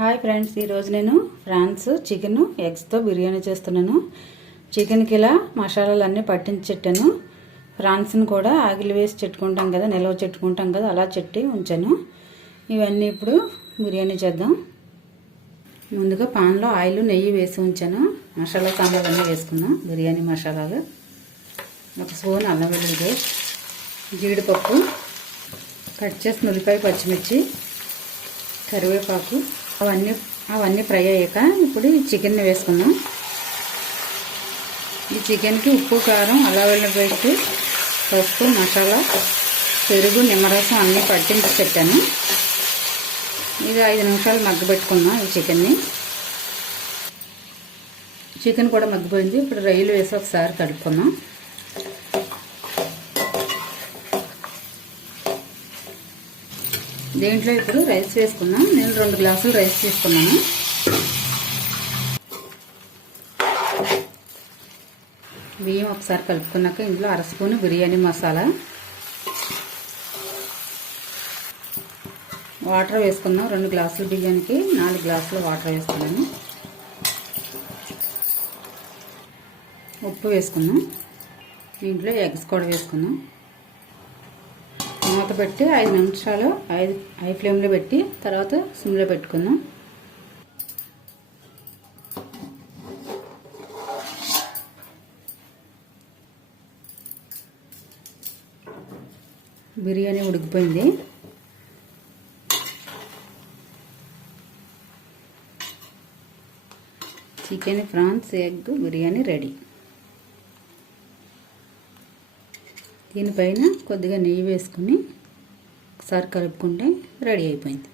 Hi friends, ఈరోజు నేను France chicken ఎగ్స్తో biryani చేస్తున్నాను. చికెన్కి ఇలా మసాలాలన్నీ పట్టించెట్టాను. ఫ్రాన్స్ని కూడా ఆగిలి వేసి చెట్టుకుంటాం కదా, నిల్వ చెట్టుకుంటాం కదా, అలా చెట్టి ఉంచాను. ఇవన్నీ ఇప్పుడు బిర్యానీ చేద్దాం. ముందుగా పాన్లో ఆయిల్ నెయ్యి వేసి ఉంచాను. మసాలా సామాన్లన్నీ వేసుకున్నాం. బిర్యానీ మసాలాలు, ఒక స్పూన్ అల్లం వెల్లుల్లి పేస్ట్, జీడిపప్పు, కట్ చేసిన ఉల్లిపాయ, పచ్చిమిర్చి, కరివేపాకు, అవన్నీ ఫ్రై అయ్యాక ఇప్పుడు ఈ చికెన్ని వేసుకుందాం. ఈ చికెన్కి ఉప్పు, కారం, అల్లం వెల్లుల్లి పేస్ట్, పసుపు, మసాలా, పెరుగు, నిమ్మరసం అన్నీ పట్టించి పెట్టాను. ఇది 5 నిమిషాలు మగ్గబెట్టుకుందాం. ఈ చికెన్ కూడా మగ్గిపోయింది. ఇప్పుడు రొయ్యలు వేసి ఒకసారి కలుపుకుందాం. దీంట్లో ఇప్పుడు రైస్ వేసుకుందాం. నేను 2 గ్లాసులు రైస్ తీసుకున్నాను. బియ్యం ఒకసారి కలుపుకున్నాక ఇందులో 1/2 స్పూన్ బిర్యానీ మసాలా, వాటర్ వేసుకుందాం. 2 గ్లాసుల బియ్యానికి 4 గ్లాసుల వాటర్ వేసుకున్నాను. ఉప్పు వేసుకుందాం. దీంట్లో ఎగ్స్ కూడా వేసుకుందాం. మూత పెట్టి 5 నిమిషాలు హై ఫ్లేమ్లో పెట్టి తర్వాత సిమ్లో పెట్టుకుందాం. బిర్యానీ ఉడికిపోయింది. Chicken prawns egg biryani ready. దీనిపైన కొద్దిగా నెయ్యి వేసుకుని ఒకసారి కలుపుకుంటే రెడీ అయిపోయింది.